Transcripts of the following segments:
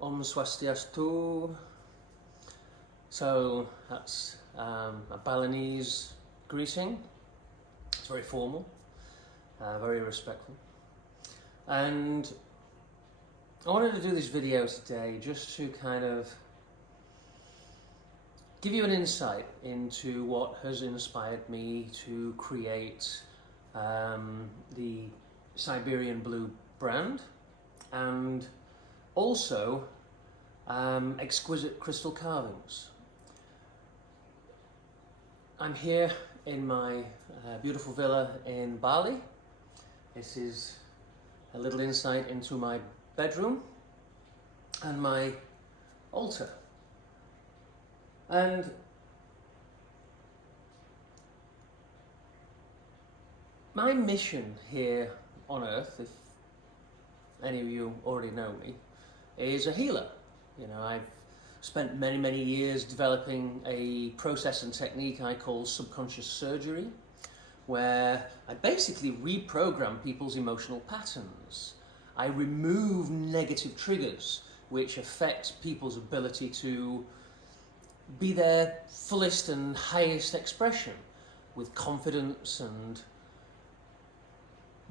Om Swastiastu. So that's a Balinese greeting. It's very formal, very respectful. And I wanted to do this video today just to kind of give you an insight into what has inspired me to create the Siberian Blue brand, and also Exquisite crystal carvings. I'm here in my beautiful villa in Bali. This is a little insight into my bedroom and my altar. And my mission here on earth, if any of you already know me, is a healer. You know, I've spent many years developing a process and technique I call subconscious surgery, where I basically reprogram people's emotional patterns. I remove negative triggers which affect people's ability to be their fullest and highest expression with confidence and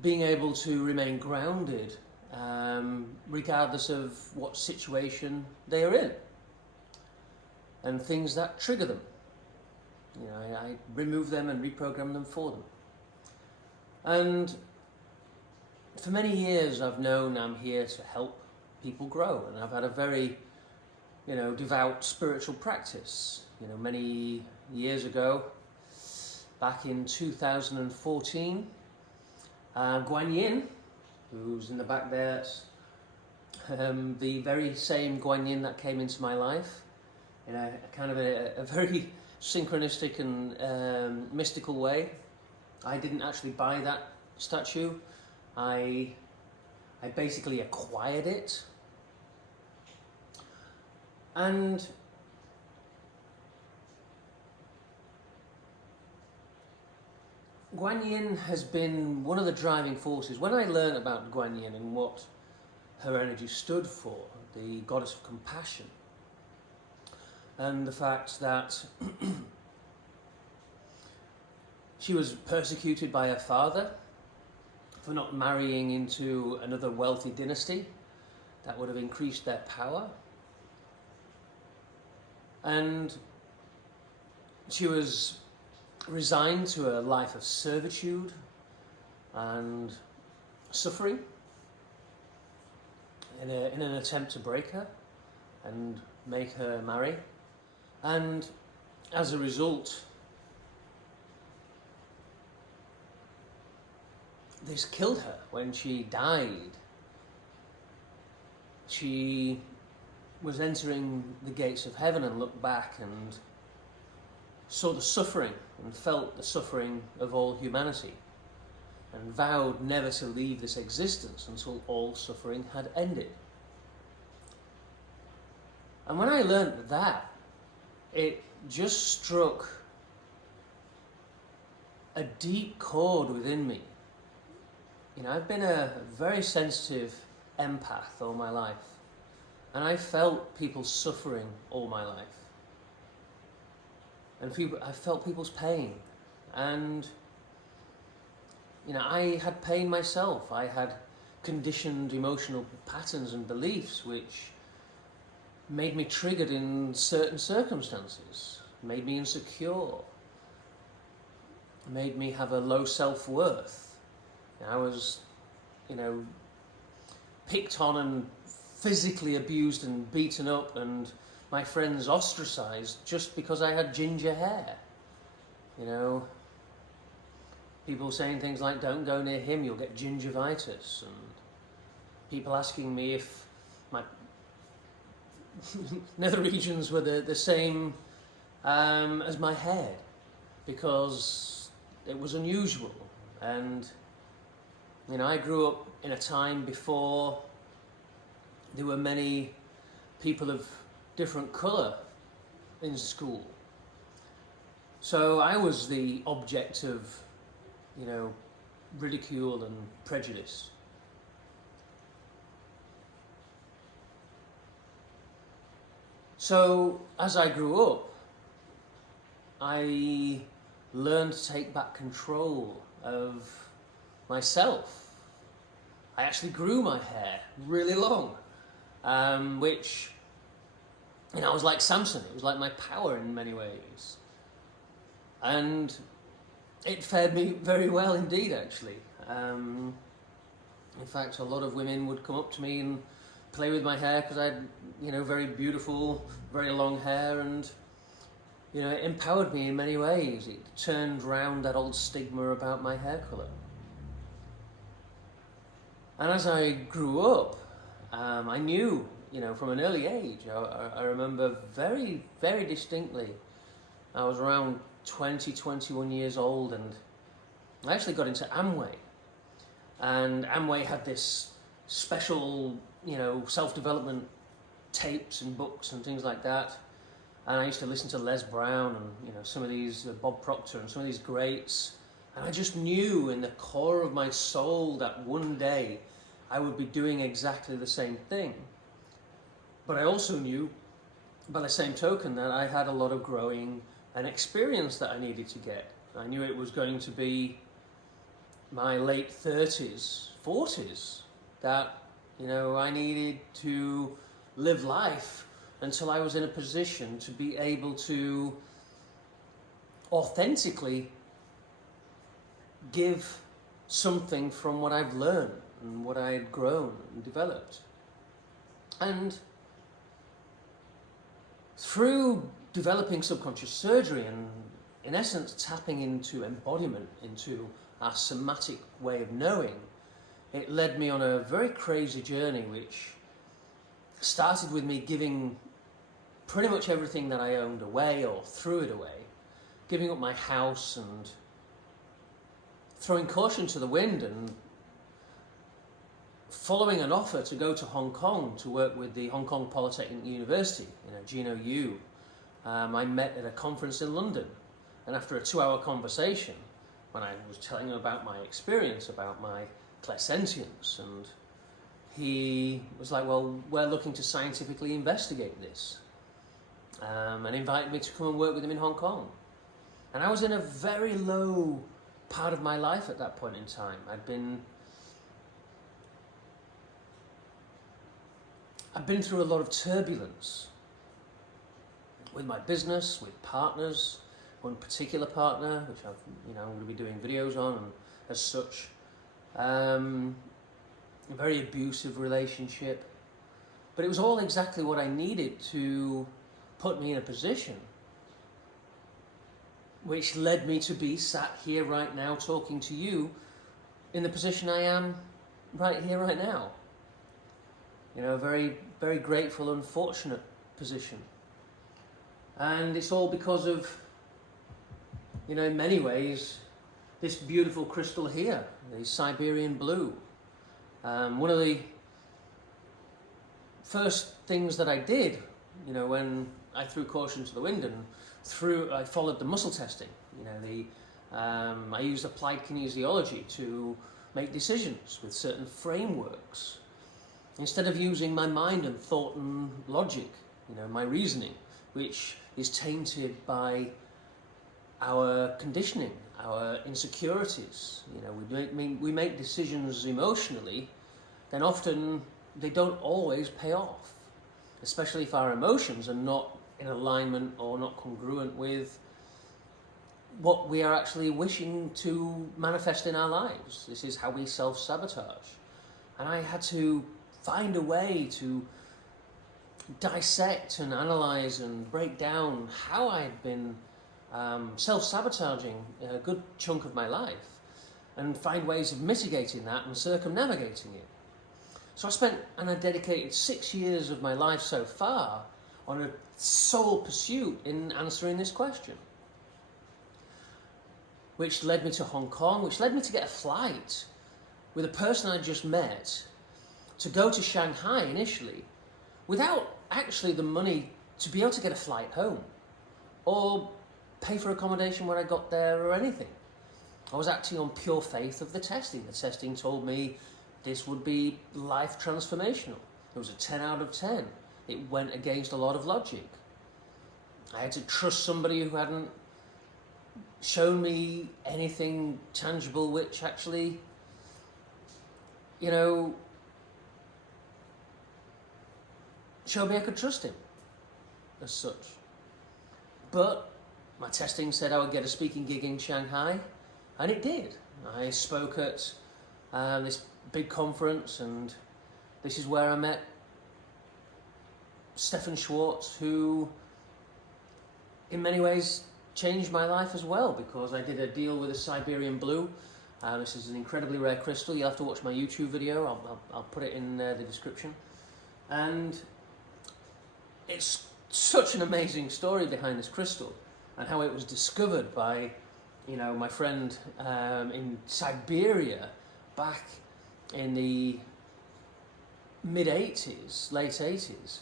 being able to remain grounded regardless of what situation they are in and things that trigger them. You know, I remove them and reprogram them for them. And for many years I've known I'm here to help people grow, and I've had a very, devout spiritual practice. You know, many years ago, back in 2014, Guan Yin, who's in the back there, the very same Guan Yin that came into my life in a kind of a very synchronistic and mystical way. I didn't actually buy that statue. I basically acquired it. And Guan Yin has been one of the driving forces. When I learned about Guan Yin and what her energy stood for, the goddess of compassion, and the fact that she was persecuted by her father for not marrying into another wealthy dynasty that would have increased their power, and she was resigned to a life of servitude and suffering in an attempt to break her and make her marry. And as a result, this killed her. When she died, she was entering the gates of heaven and looked back and saw the suffering and felt the suffering of all humanity, and vowed never to leave this existence until all suffering had ended. And when I learned that, it just struck a deep chord within me. You know, I've been a very sensitive empath all my life, and I felt people's suffering all my life. And I felt people's pain, and I had pain myself. I had conditioned emotional patterns and beliefs which made me triggered in certain circumstances, made me insecure, made me have a low self-worth. I was, picked on and physically abused and beaten up, and my friends ostracized just because I had ginger hair. People saying things like, "Don't go near him, you'll get gingivitis," and people asking me if my nether regions were the same as my head, because it was unusual. And I grew up in a time before there were many people of different colour in school. So I was the object of, ridicule and prejudice. So as I grew up, I learned to take back control of myself. I actually grew my hair really long, which, you know, I was like Samson. It was like my power in many ways. And it fared me very well indeed, actually. In fact, a lot of women would come up to me and play with my hair because I had, you know, very beautiful, very long hair, and, you know, it empowered me in many ways. It turned round that old stigma about my hair colour. And as I grew up, I knew, you know, from an early age, I remember very, very distinctly, I was around 20, 21 years old, and I actually got into Amway. And Amway had this special, you know, self-development tapes and books and things like that. And I used to listen to Les Brown and, you know, some of these, Bob Proctor and some of these greats. And I just knew in the core of my soul that one day I would be doing exactly the same thing. But I also knew, by the same token, that I had a lot of growing and experience that I needed to get. I knew it was going to be my late 30s, 40s, that, you know, I needed to live life until I was in a position to be able to authentically give something from what I've learned and what I had grown and developed. And through developing subconscious surgery and, in essence, tapping into embodiment, into our somatic way of knowing, it led me on a very crazy journey which started with me giving pretty much everything that I owned away or threw it away, giving up my house and throwing caution to the wind and following an offer to go to Hong Kong to work with the Hong Kong Polytechnic University, you know, Gino Yu. I met at a conference in London, and after a 2-hour conversation, when I was telling him about my experience, about my clairsentience, and he was like, well, we're looking to scientifically investigate this, and invited me to come and work with him in Hong Kong. And I was in a very low part of my life at that point in time. I'd been through a lot of turbulence with my business, with partners, one particular partner, which I'm going to be doing videos on, and as such, a very abusive relationship. But it was all exactly what I needed to put me in a position which led me to be sat here right now talking to you in the position I am right here, right now. You know, a very, very grateful and fortunate position. And it's all because of, you know, in many ways, this beautiful crystal here, the Siberian blue. One of the first things that I did, you know, when I threw caution to the wind and I followed the muscle testing. You know, I used applied kinesiology to make decisions with certain frameworks. Instead of using my mind and thought and logic, you know, my reasoning, which is tainted by our conditioning, our insecurities. You know, we make decisions emotionally, then often they don't always pay off, especially if our emotions are not in alignment or not congruent with what we are actually wishing to manifest in our lives. This is how we self-sabotage. And I had to find a way to dissect and analyze and break down how I'd been self-sabotaging a good chunk of my life and find ways of mitigating that and circumnavigating it. So I dedicated 6 years of my life so far on a sole pursuit in answering this question, which led me to Hong Kong, which led me to get a flight with a person I just met to go to Shanghai initially without actually the money to be able to get a flight home or pay for accommodation when I got there or anything. I was acting on pure faith of the testing. The testing told me this would be life transformational. It was a 10 out of 10. it went against a lot of logic. I had to trust somebody who hadn't shown me anything tangible which actually, you know, showed me I could trust him as such. But my testing said I would get a speaking gig in Shanghai, and it did. I spoke at this big conference, and this is where I met Stefan Schwartz, who in many ways changed my life as well, because I did a deal with a Siberian blue. This is an incredibly rare crystal. You'll have to watch my YouTube video. I'll put it in the description. And it's such an amazing story behind this crystal, and how it was discovered by, you know, my friend in Siberia back in the mid-80s, late 80s,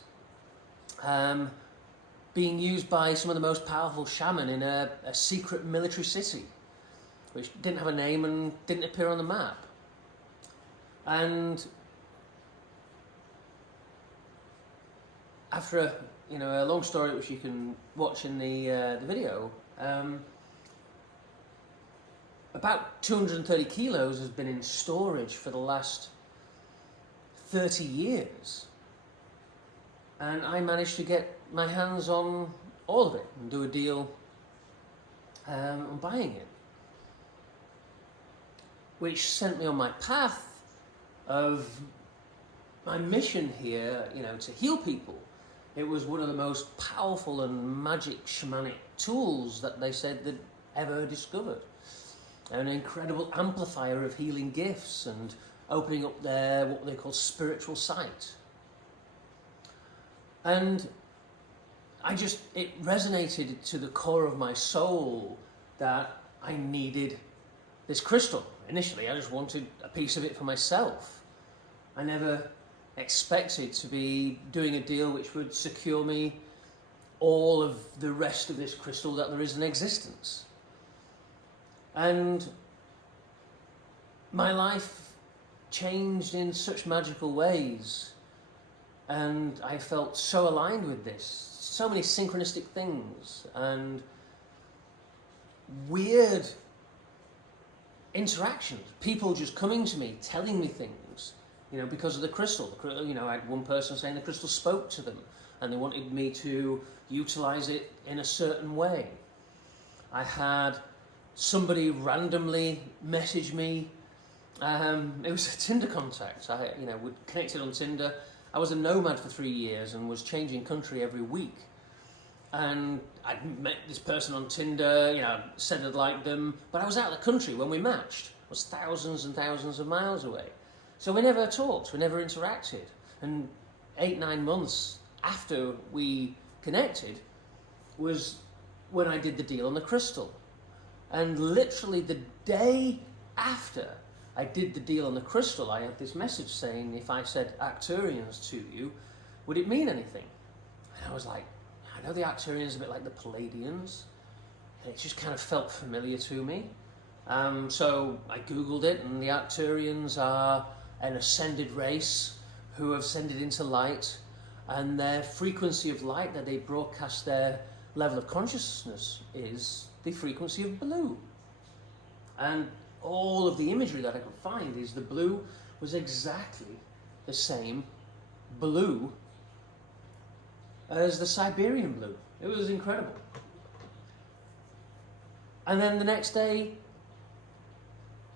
being used by some of the most powerful shaman in a secret military city, which didn't have a name and didn't appear on the map. And after a long story which you can watch in the video, about 230 kilos has been in storage for the last 30 years. And I managed to get my hands on all of it and do a deal on buying it, which sent me on my path of my mission here, you know, to heal people. It was one of the most powerful and magic shamanic tools that they said they'd ever discovered. An incredible amplifier of healing gifts and opening up their, what they call, spiritual sight. And it resonated to the core of my soul that I needed this crystal. Initially, I just wanted a piece of it for myself. I never expected to be doing a deal which would secure me all of the rest of this crystal that there is in existence. And my life changed in such magical ways, and I felt so aligned with this. So many synchronistic things and weird interactions. People just coming to me, telling me things, you know, because of the crystal. You know, I had one person saying the crystal spoke to them and they wanted me to utilize it in a certain way. I had somebody randomly message me. It was a Tinder contact. We'd connected on Tinder. I was a nomad for 3 years and was changing country every week. And I'd met this person on Tinder, you know, said I'd liked them, but I was out of the country when we matched. I was thousands and thousands of miles away. So we never talked, we never interacted. And 8-9 months after we connected was when I did the deal on the crystal. And literally the day after I did the deal on the crystal, I had this message saying, if I said Arcturians to you, would it mean anything? And I was like, I know the Arcturians are a bit like the Palladians, and it just kind of felt familiar to me. So I Googled it, and the Arcturians are an ascended race who have ascended into light, and their frequency of light that they broadcast their level of consciousness is the frequency of blue. And all of the imagery that I could find is the blue was exactly the same blue as the Siberian blue. It was incredible. And then the next day,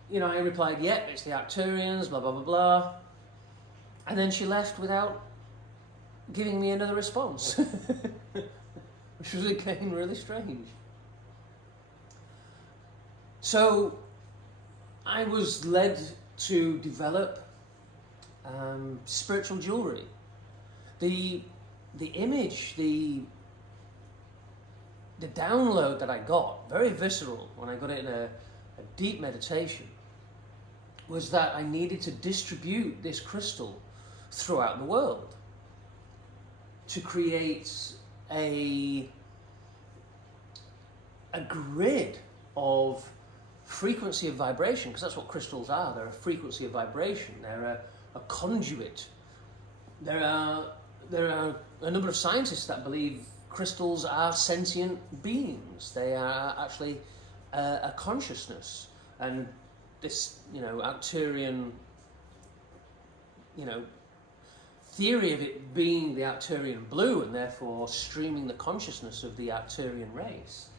you know, I replied, yep, it's the Arcturians, blah, blah, blah, blah. And then she left without giving me another response, which was again really strange. So I was led to develop spiritual jewelry. The image, the download that I got, very visceral when I got it in a deep meditation, was that I needed to distribute this crystal throughout the world to create a grid of frequency of vibration, because that's what crystals are. They're a frequency of vibration. They're a conduit. There are there are a number of scientists that believe crystals are sentient beings. They are actually a consciousness, and this, Arcturian, theory of it being the Arcturian blue and therefore streaming the consciousness of the Arcturian race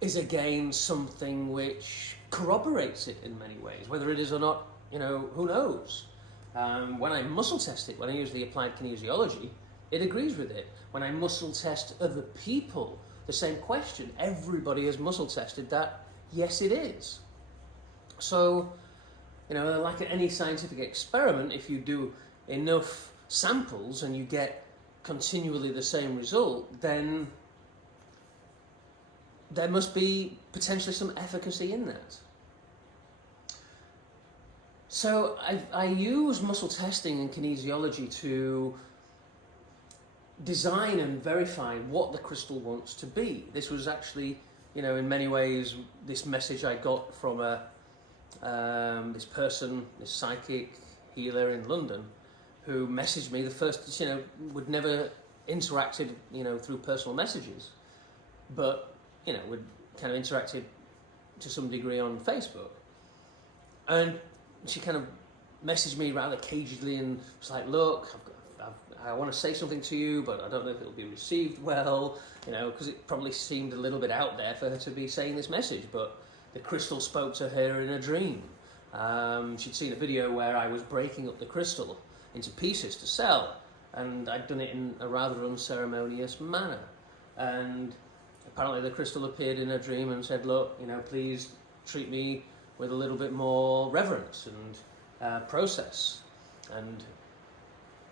is again something which corroborates it in many ways. Whether it is or not, who knows? When I muscle test it, when I use the applied kinesiology, it agrees with it. When I muscle test other people, the same question. Everybody has muscle tested that, yes it is. So, like any scientific experiment, if you do enough samples and you get continually the same result, then there must be potentially some efficacy in that. So I use muscle testing and kinesiology to design and verify what the crystal wants to be. This was actually, in many ways, this message I got from this person, this psychic healer in London, who messaged me the first, would never interacted, through personal messages, but, would kind of interacted to some degree on Facebook. And she kind of messaged me rather cagedly and was like, look, I want to say something to you, but I don't know if it'll be received well, because it probably seemed a little bit out there for her to be saying this message, but the crystal spoke to her in a dream. She'd seen a video where I was breaking up the crystal into pieces to sell, and I'd done it in a rather unceremonious manner. And apparently the crystal appeared in her dream and said, look, please treat me with a little bit more reverence and process, and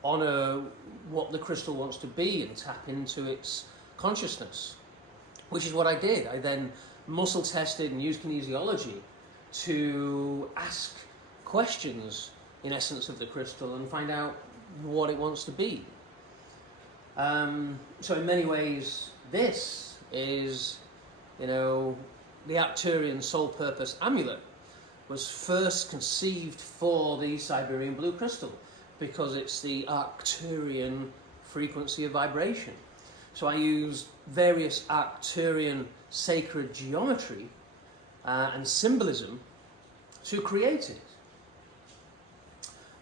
honour what the crystal wants to be and tap into its consciousness, which is what I did. I then muscle tested and used kinesiology to ask questions, in essence, of the crystal and find out what it wants to be. So in many ways, this is, the Arcturian soul purpose amulet was first conceived for the Siberian blue crystal because it's the Arcturian frequency of vibration. So I used various Arcturian sacred geometry and symbolism to create it.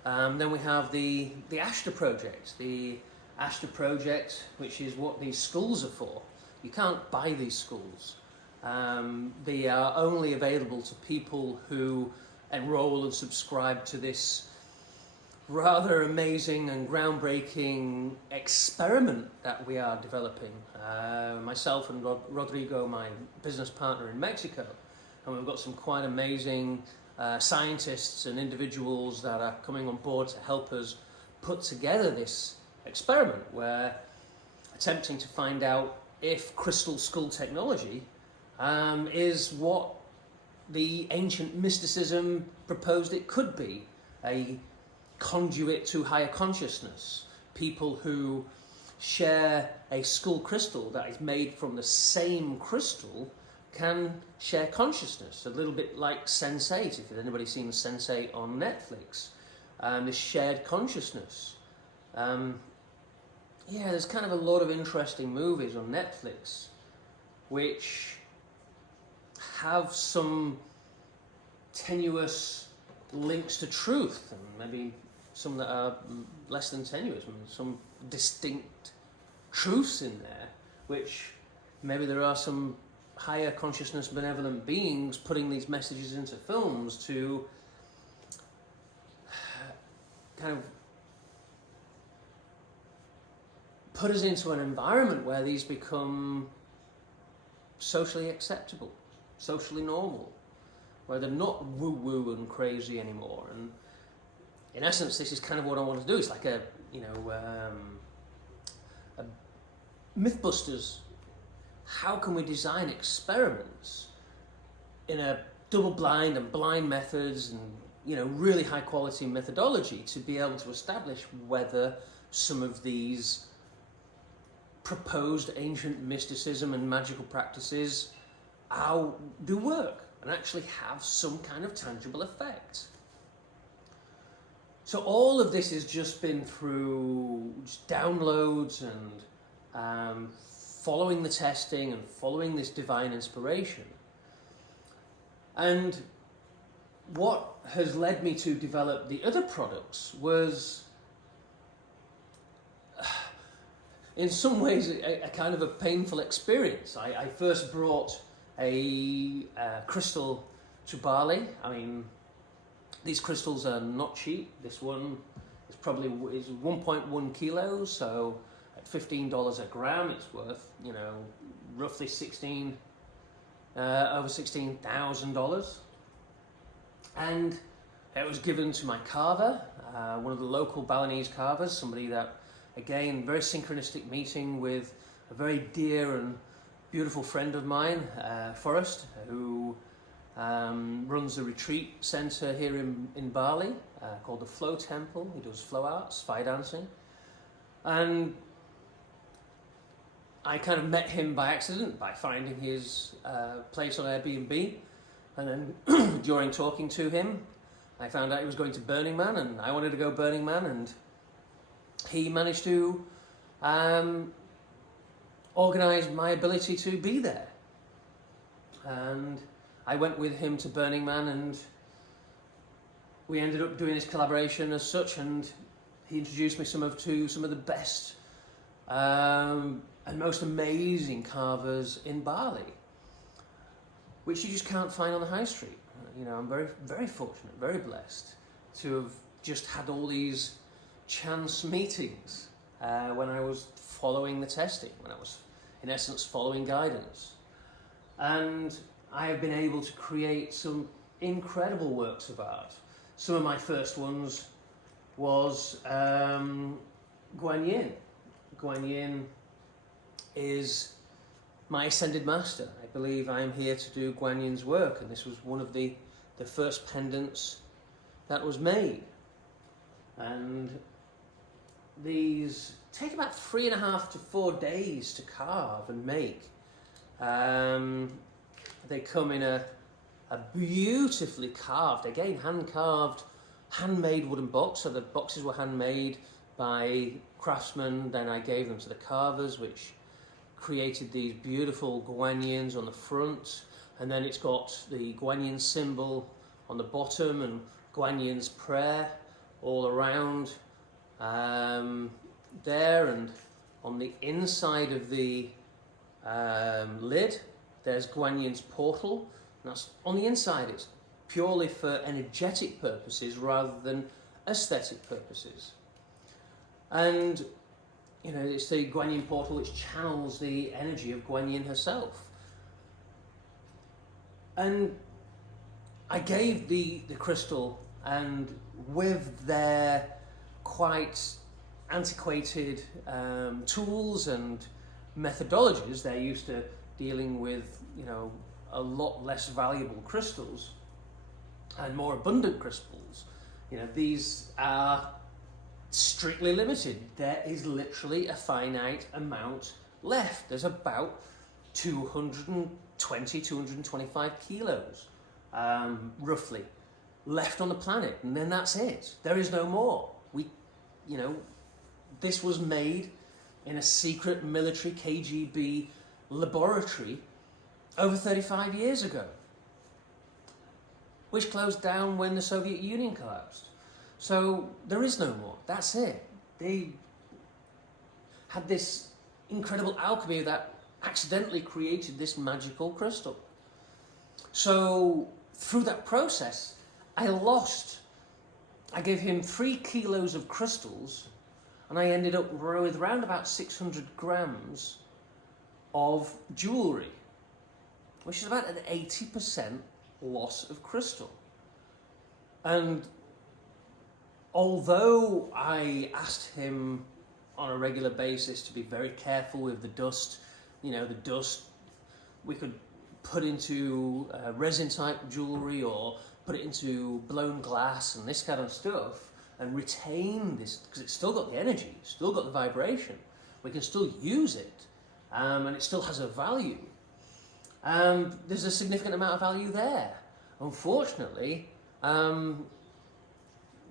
Then we have the Ashtar project. The Ashtar project, which is what these skulls are for. You can't buy these skulls. They are only available to people who enroll and subscribe to this rather amazing and groundbreaking experiment that we are developing. Myself and Rodrigo, my business partner in Mexico, and we've got some quite amazing scientists and individuals that are coming on board to help us put together this experiment. We're attempting to find out if crystal skull technology is what the ancient mysticism proposed it could be, a conduit to higher consciousness. People who share a skull crystal that is made from the same crystal can share consciousness, a little bit like Sense8, if anybody's seen Sense8 on Netflix. This shared consciousness. There's kind of a lot of interesting movies on Netflix which have some tenuous links to truth, and maybe some that are less than tenuous, and some distinct truths in there, which maybe there are some higher consciousness benevolent beings putting these messages into films to kind of put us into an environment where these become socially acceptable, socially normal, where they're not woo-woo and crazy anymore. And in essence, this is kind of what I want to do. It's like a Mythbusters. How can we design experiments in a double-blind and blind methods and really high-quality methodology to be able to establish whether some of these proposed ancient mysticism and magical practices do work and actually have some kind of tangible effect. So all of this has just been through just downloads and following the testing and following this divine inspiration. And what has led me to develop the other products was, in some ways, a kind of a painful experience. I first brought a crystal to Bali. I mean, these crystals are not cheap. This one is probably 1.1 kilos, so at $15 a gram, it's worth, you know, roughly over $16,000. And it was given to my carver, one of the local Balinese carvers, somebody that, again, very synchronistic meeting with a very dear and beautiful friend of mine, Forrest, who runs a retreat centre here in Bali called the Flow Temple. He does flow arts, fire dancing. And I kind of met him by accident, by finding his place on Airbnb. And then during talking to him, I found out he was going to Burning Man, and I wanted to go Burning Man, and he managed to organise my ability to be there. And I went with him to Burning Man, and we ended up doing this collaboration as such, and he introduced me to some of the best and most amazing carvers in Bali, which you just can't find on the high street. You know, I'm very, very fortunate, very blessed to have just had all these chance meetings when I was following the testing, when I was, in essence, following guidance. And I have been able to create some incredible works of art. Some of my first ones was Guan Yin. Guan Yin is my ascended master. I believe I am here to do Guan Yin's work, and this was one of the first pendants that was made. And these take about 3.5 to 4 days to carve and make. They come in a beautifully carved, again hand-carved, handmade wooden box. So the boxes were handmade by craftsmen. Then I gave them to the carvers, which created these beautiful Guan Yins on the front. And then it's got the Guan Yin symbol on the bottom and Guan Yin's prayer all around there. And on the inside of the lid, there's Guan Yin's portal. And that's on the inside. It's purely for energetic purposes rather than aesthetic purposes. And you know, it's the Guan Yin portal which channels the energy of Guan Yin herself. And I gave the crystal, and with their quite antiquated tools and methodologies, they're used to dealing with, you know, a lot less valuable crystals and more abundant crystals. You know, these are strictly limited. There is literally a finite amount left. There's about 220, 225 kilos, roughly, left on the planet, and then that's it. There is no more. You know, this was made in a secret military KGB laboratory over 35 years ago, which closed down when the Soviet Union collapsed. So there is no more. That's it. They had this incredible alchemy that accidentally created this magical crystal. So through that process, I gave him 3 kilos of crystals, and I ended up with around about 600 grams of jewellery, which is about an 80% loss of crystal. And although I asked him on a regular basis to be very careful with the dust, you know, the dust we could put into resin type jewellery or put it into blown glass and this kind of stuff and retain this, because it's still got the energy, still got the vibration, we can still use it, and it still has a value. There's a significant amount of value there. Unfortunately,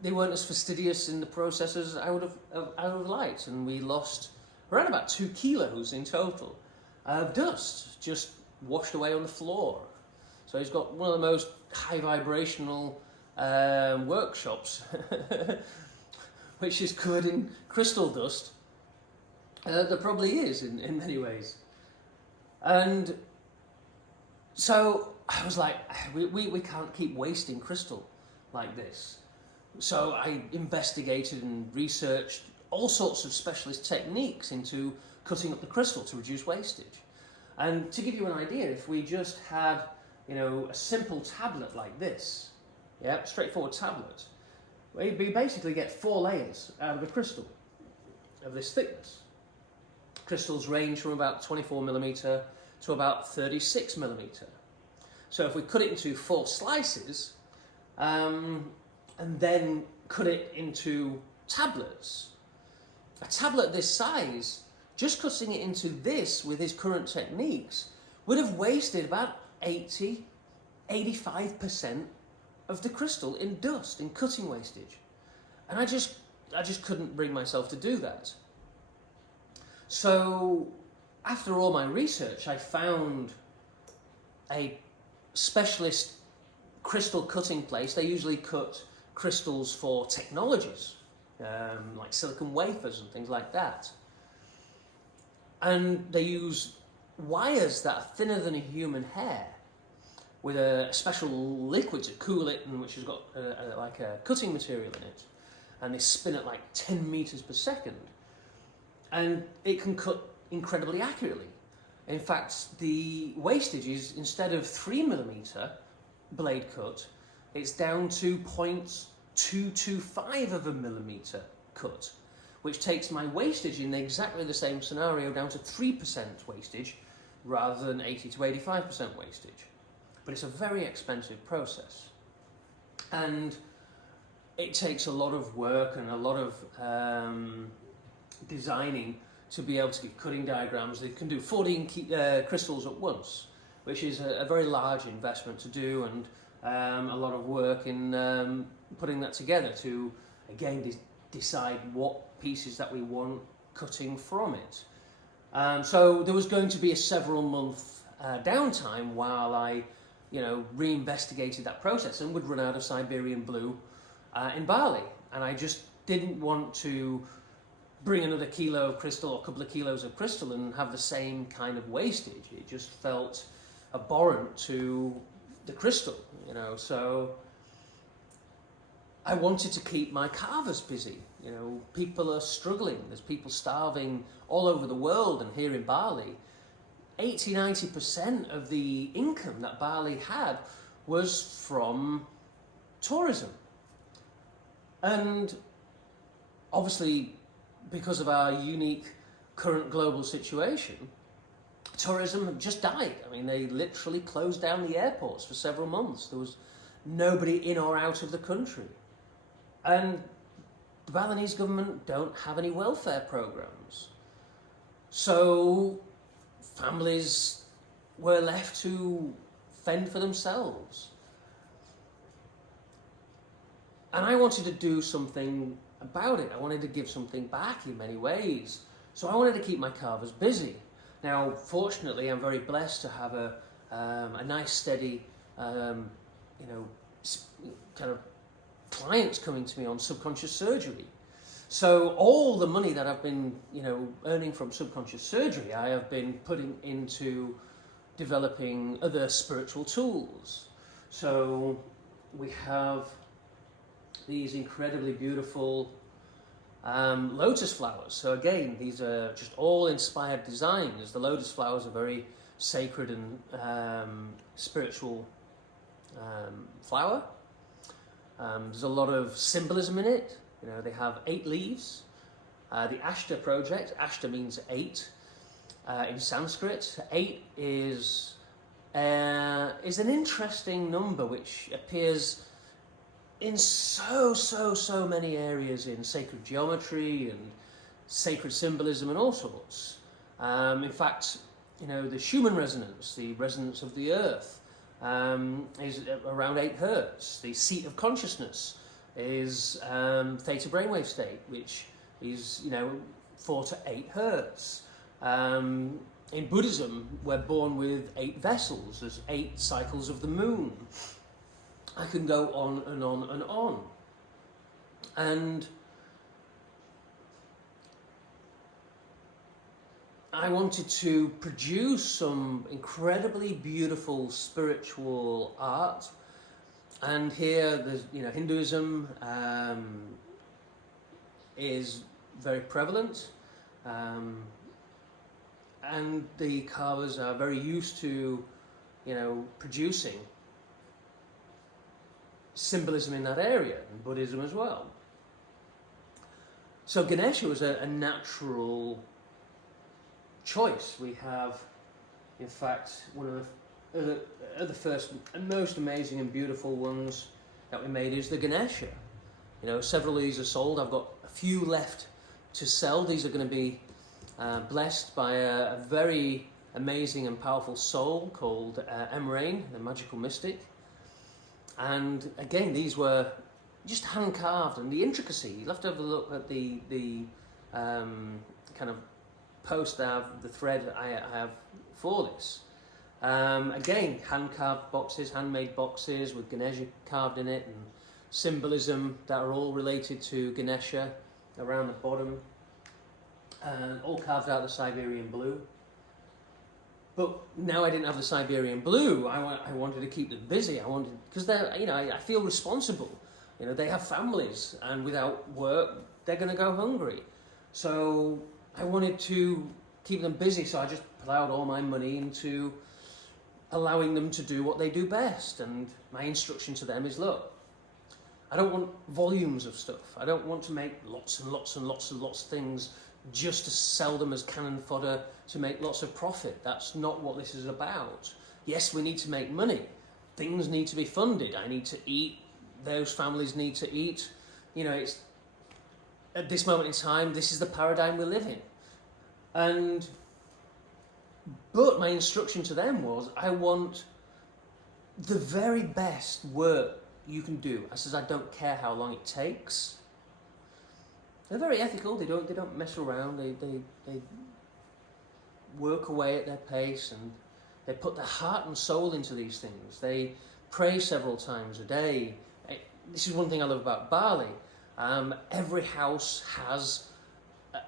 they weren't as fastidious in the process as I would have liked, and we lost around about 2 kilos in total of dust just washed away on the floor. So he's got one of the most high vibrational workshops, which is covered in crystal dust. There probably is in many ways. And so I was like, we can't keep wasting crystal like this. So I investigated and researched all sorts of specialist techniques into cutting up the crystal to reduce wastage. And to give you an idea, if we just had, a simple tablet like this, straightforward tablet, we basically get 4 layers out of a crystal of this thickness. Crystals range from about 24mm to about 36mm. So if we cut it into 4 slices, and then cut it into tablets, a tablet this size, just cutting it into this with his current techniques, would have wasted about 85% of the crystal in dust, in cutting wastage. And I just couldn't bring myself to do that. So after all my research, I found a specialist crystal cutting place. They usually cut crystals for technologies, like silicon wafers and things like that. And they use wires that are thinner than a human hair with a special liquid to cool it, and which has got like a cutting material in it. And they spin at like 10 meters per second. And it can cut incredibly accurately. In fact, the wastage is, instead of 3mm blade cut, it's down to 0.225 of a millimeter cut, which takes my wastage in exactly the same scenario down to 3% wastage rather than 80 to 85% wastage. But it's a very expensive process. And it takes a lot of work and a lot of designing to be able to get cutting diagrams. They can do 14 crystals at once, which is a very large investment to do, and a lot of work in putting that together to, again, decide what pieces that we want cutting from it. So there was going to be a several month downtime while I, reinvestigated that process, and would run out of Siberian blue in Bali. And I just didn't want to bring another kilo of crystal or a couple of kilos of crystal and have the same kind of wastage. It just felt abhorrent to the crystal, so I wanted to keep my carvers busy. People are struggling. There's people starving all over the world, and here in Bali, 80-90% of the income that Bali had was from tourism. And obviously, because of our unique current global situation, tourism just died. I mean, they literally closed down the airports for several months. There was nobody in or out of the country. And the Balinese government don't have any welfare programs. So families were left to fend for themselves. And I wanted to do something about it. I wanted to give something back in many ways. So I wanted to keep my carvers busy. Now, fortunately, I'm very blessed to have a nice, steady, kind of clients coming to me on subconscious surgery. So all the money that I've been, earning from subconscious surgery, I have been putting into developing other spiritual tools. So we have these incredibly beautiful lotus flowers. So again, these are just all inspired designs. The lotus flowers are very sacred and spiritual flower. There's a lot of symbolism in it. They have 8 leaves. The Ashta project, Ashta means 8 in Sanskrit. 8 is an interesting number which appears in so many areas in sacred geometry and sacred symbolism and all sorts. In fact, the Schumann resonance, the resonance of the earth, is around 8 hertz. The seat of consciousness is theta brainwave state, which is 4 to 8 hertz. In Buddhism, we're born with 8 vessels. There's 8 cycles of the moon. I can go on and on and on. And I wanted to produce some incredibly beautiful spiritual art. And here, there's, Hinduism is very prevalent. And the carvers are very used to, producing symbolism in that area, and Buddhism as well. So Ganesha was a natural choice. We have, in fact, one of the first and most amazing and beautiful ones that we made is the Ganesha. Several of these are sold. I've got a few left to sell. These are going to be blessed by a very amazing and powerful soul called Emrain, the magical mystic. And again, these were just hand carved, and the intricacy. You'll have to have a look at the kind of post I have, the thread I have for this. Again, hand carved boxes, handmade boxes with Ganesha carved in it, and symbolism that are all related to Ganesha around the bottom. All carved out of the Siberian blue. But now I didn't have the Siberian blue. I wanted to keep them busy. Because they're, I feel responsible. They have families, and without work, they're going to go hungry. So I wanted to keep them busy. So I just plowed all my money into allowing them to do what they do best. And my instruction to them is, look, I don't want volumes of stuff. I don't want to make lots and lots and lots and lots of things just to sell them as cannon fodder to make lots of profit. That's not what this is about. Yes, we need to make money. Things need to be funded. I need to eat. Those families need to eat. It's at this moment in time, this is the paradigm we live in. But my instruction to them was, I want the very best work you can do. I says, I don't care how long it takes. They're very ethical. They don't mess around. They work away at their pace, and they put their heart and soul into these things. They pray several times a day. This is one thing I love about Bali. Every house has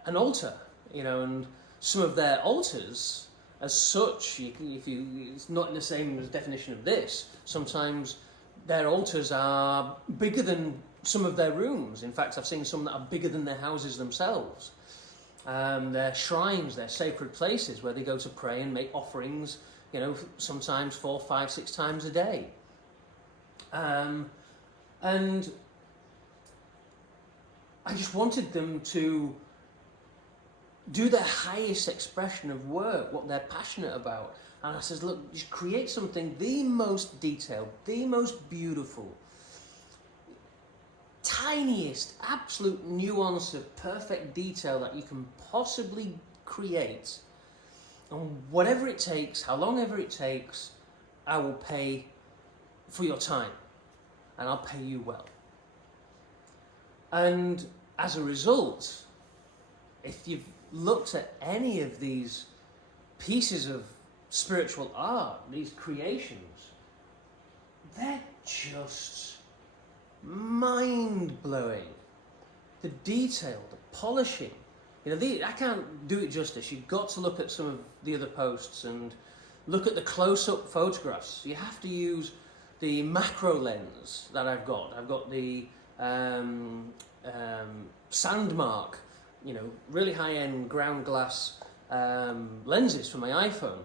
an altar, and some of their altars, as such, it's not in the same definition of this. Sometimes their altars are bigger than some of their rooms. In fact, I've seen some that are bigger than their houses themselves. Their shrines, their sacred places where they go to pray and make offerings, sometimes 4, 5, 6 times a day. And I just wanted them to do their highest expression of work, what they're passionate about. And I says, look, just create something the most detailed, the most beautiful, tiniest, absolute nuance of perfect detail that you can possibly create. And whatever it takes, how long ever it takes, I will pay for your time. And I'll pay you well. And as a result, if you've looked at any of these pieces of spiritual art, these creations, they're just mind-blowing. The detail, the polishing. I can't do it justice. You've got to look at some of the other posts and look at the close-up photographs. You have to use the macro lens that I've got. I've got the Sandmark, really high-end ground glass lenses for my iPhone,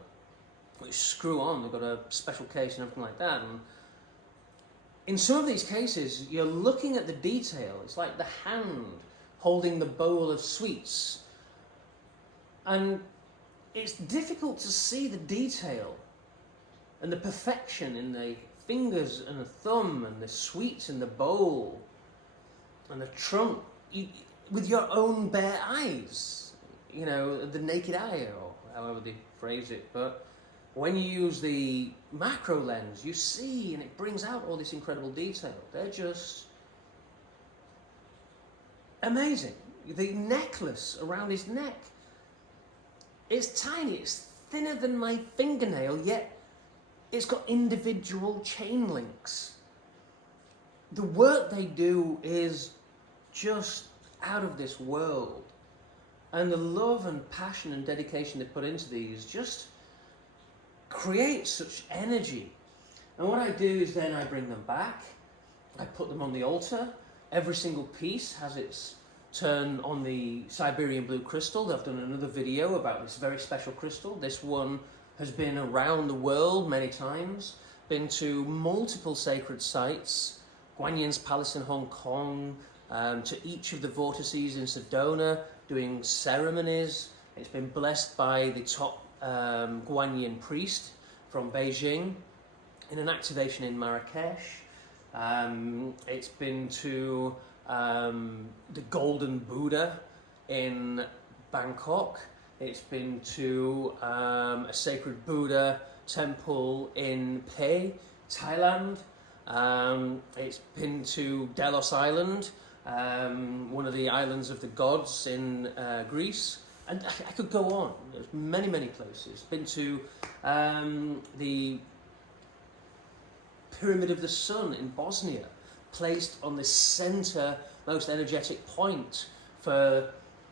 which screw on. They've got a special case and everything like that. And in some of these cases, you're looking at the detail. It's like the hand holding the bowl of sweets. And it's difficult to see the detail and the perfection in the fingers and the thumb and the sweets in the bowl and the trunk with your own bare eyes, the naked eye, or however they phrase it. But when you use the macro lens, you see, and it brings out all this incredible detail. They're just amazing. The necklace around his neck, it's tiny, it's thinner than my fingernail, yet it's got individual chain links. The work they do is just out of this world. And the love and passion and dedication they put into these just create such energy. And what I do is then I bring them back, I put them on the altar. Every single piece has its turn on the Siberian blue crystal. I've done another video about this very special crystal. This one has been around the world many times, been to multiple sacred sites, Guanyin's palace in Hong Kong, to each of the vortices in Sedona, doing ceremonies. It's been blessed by the top Guanyin priest from Beijing in an activation in Marrakesh. It's been to the Golden Buddha in Bangkok. It's been to a sacred Buddha temple in Pe, Thailand. It's been to Delos Island, one of the islands of the gods in Greece. And I could go on. There's many, many places. Been to the Pyramid of the Sun in Bosnia, placed on the center, most energetic point for,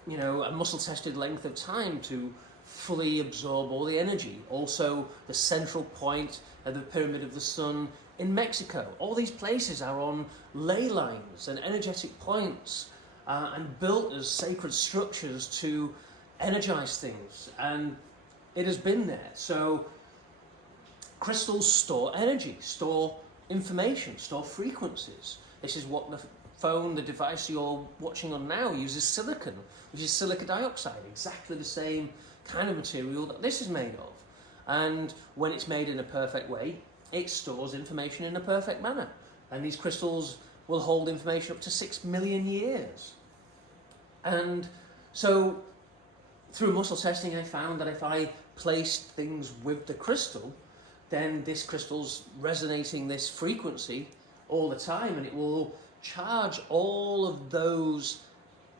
you know, a muscle-tested length of time to fully absorb all the energy. Also, the central point of the Pyramid of the Sun in Mexico. All these places are on ley lines and energetic points and built as sacred structures to energize things. And it has been there. So crystals store energy, store information, store frequencies. This is what the phone, the device you're watching on now, uses silicon, which is silica dioxide, exactly the same kind of material that this is made of. And when it's made in a perfect way, it stores information in a perfect manner. And these crystals will hold information up to 6 million years. And so through muscle testing, I found that if I placed things with the crystal, then this crystal's resonating this frequency all the time, and it will charge all of those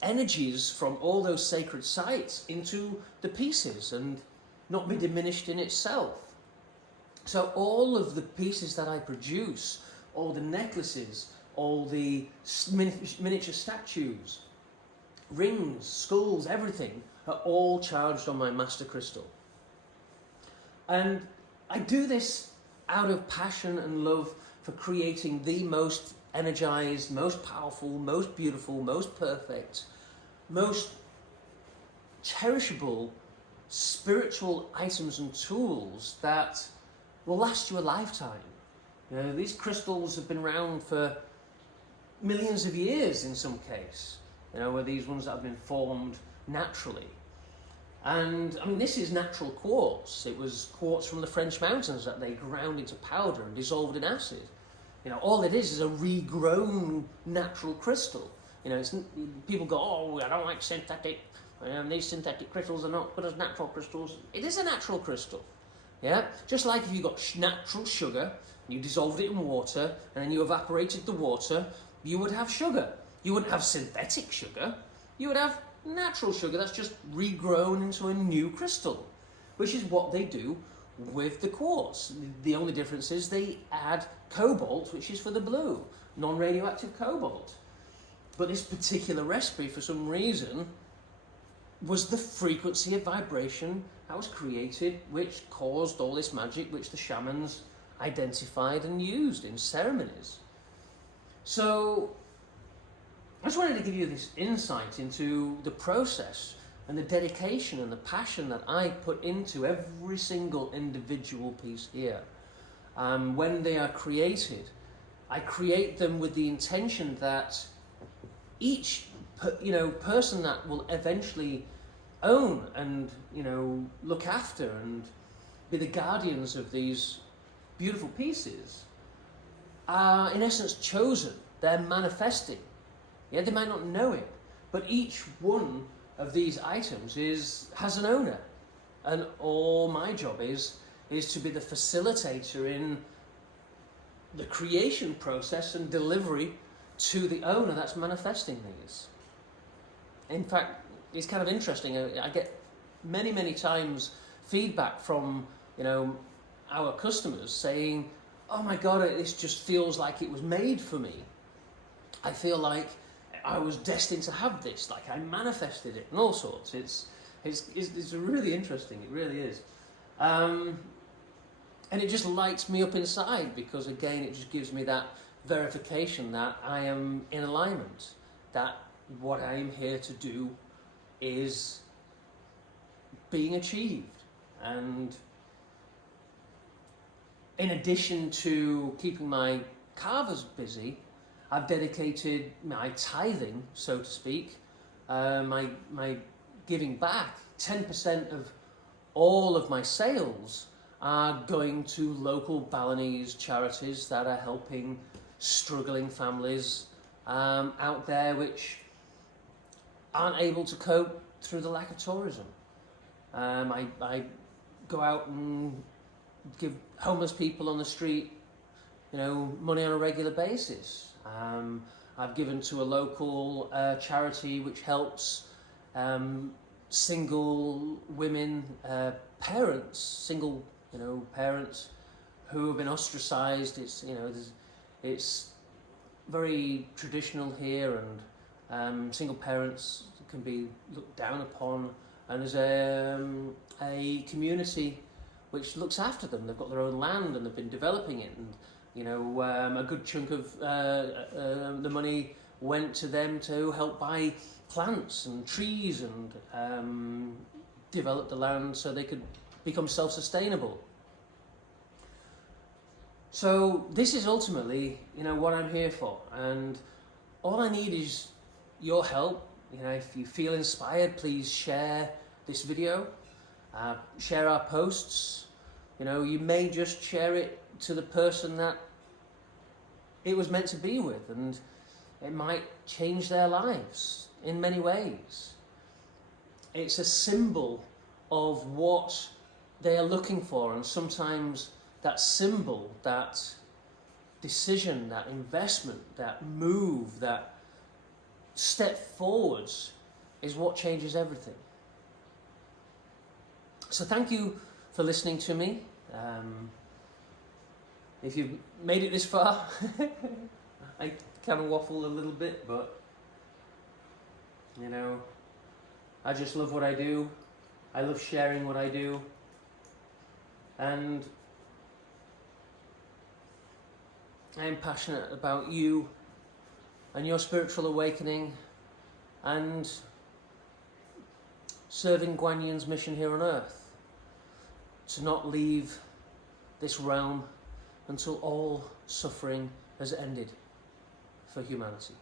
energies from all those sacred sites into the pieces and not be diminished in itself. So all of the pieces that I produce, all the necklaces, all the miniature statues, rings, skulls, everything, are all charged on my master crystal. And I do this out of passion and love for creating the most energized, most powerful, most beautiful, most perfect, most cherishable spiritual items and tools that will last you a lifetime. You know, these crystals have been around for millions of years in some case. You know, where these ones that have been formed naturally. And I mean, this is natural quartz. It was quartz from the French mountains that they ground into powder and dissolved in acid. You know, all it is a regrown natural crystal. You know, people go, oh, I don't like synthetic. These synthetic crystals are not good as natural crystals. It is a natural crystal. Yeah, just like if you got natural sugar, and you dissolved it in water, and then you evaporated the water, you would have sugar. You wouldn't have synthetic sugar. You would have natural sugar that's just regrown into a new crystal, which is what they do with the quartz. The only difference is they add cobalt, which is for the blue, non-radioactive cobalt. But this particular recipe, for some reason, was the frequency of vibration that was created, which caused all this magic, which the shamans identified and used in ceremonies. So I just wanted to give you this insight into the process and the dedication and the passion that I put into every single individual piece here. When they are created, I create them with the intention that each person that will eventually own and look after and be the guardians of these beautiful pieces are in essence chosen. They're manifesting. Yeah, they might not know it, but each one of these items has an owner, and all my job is to be the facilitator in the creation process and delivery to the owner that's manifesting these. In fact, it's kind of interesting. I get many times feedback from, you know, our customers saying, "Oh my God, this just feels like it was made for me. I feel like I was destined to have this. Like I manifested it," and all sorts. It's really interesting. It really is. And it just lights me up inside, because again, it just gives me that verification that I am in alignment, that what I am here to do is being achieved. And in addition to keeping my carvers busy, I've dedicated my tithing, so to speak, my giving back. 10% of all of my sales are going to local Balinese charities that are helping struggling families out there which aren't able to cope through the lack of tourism. I go out and give homeless people on the street, you know, money on a regular basis. I've given to a local charity which helps single women, parents, single, you know, parents who have been ostracized. It's, you know, it's very traditional here, and single parents can be looked down upon, and there's a community which looks after them. They've got their own land and they've been developing it, and you know, a good chunk of the money went to them to help buy plants and trees and develop the land so they could become self-sustainable. So this is ultimately, you know, what I'm here for, and all I need is your help. You know, if you feel inspired, please share this video, share our posts. You know, you may just share it to the person that it was meant to be with, and it might change their lives in many ways. It's a symbol of what they are looking for, and sometimes that symbol, that decision, that investment, that move, that step forwards is what changes everything. So thank you for listening to me. If you've made it this far, I kind of waffle a little bit, but you know, I just love what I do. I love sharing what I do, and I am passionate about you and your spiritual awakening and serving Guan Yin's mission here on earth, to not leave this realm until all suffering has ended for humanity.